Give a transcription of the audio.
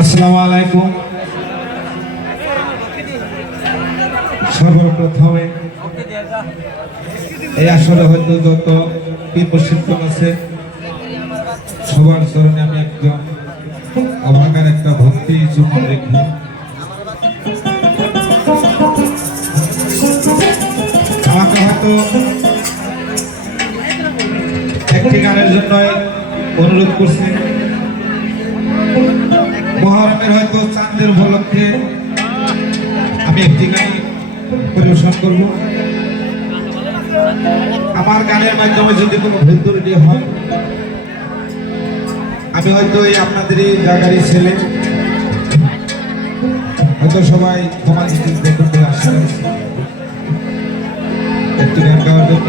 আসসালামু আলাইকুম। সর্বপ্রথমে এই আসলে হয়তো যত পীর আছে, সবার চরণে আমি একজন একটা ভক্তি চুমন রেখে আমাকে হয়তো একটি গানের জন্য অনুরোধ করছে। মহরমের হয়তো চাঁদের উপলক্ষে আমি একটি গান পরিবেশন করব। আমার গানের মাধ্যমে যদি কোনো ভুল ত্রুটি হয়, আমি হয়তো এই আপনাদের এই জায়গারই ছেলে। হয়তো সবাই ক্ষমা আসে। একটি গান গাওয়ার জন্য।